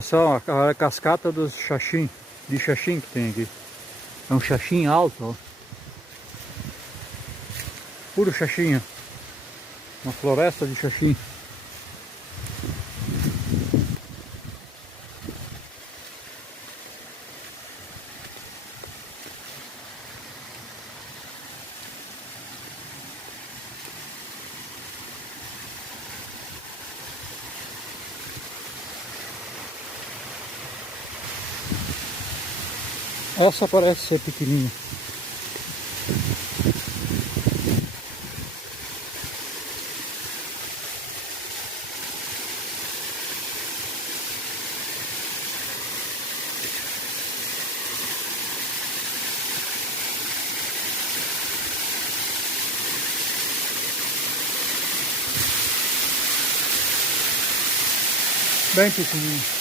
Só a cascata dos xaxim, de xaxim que tem aqui. É um xaxim alto, ó. Puro xaxim, ó. Uma floresta de xaxim. Essa parece ser pequenininha. Bem pequenininha.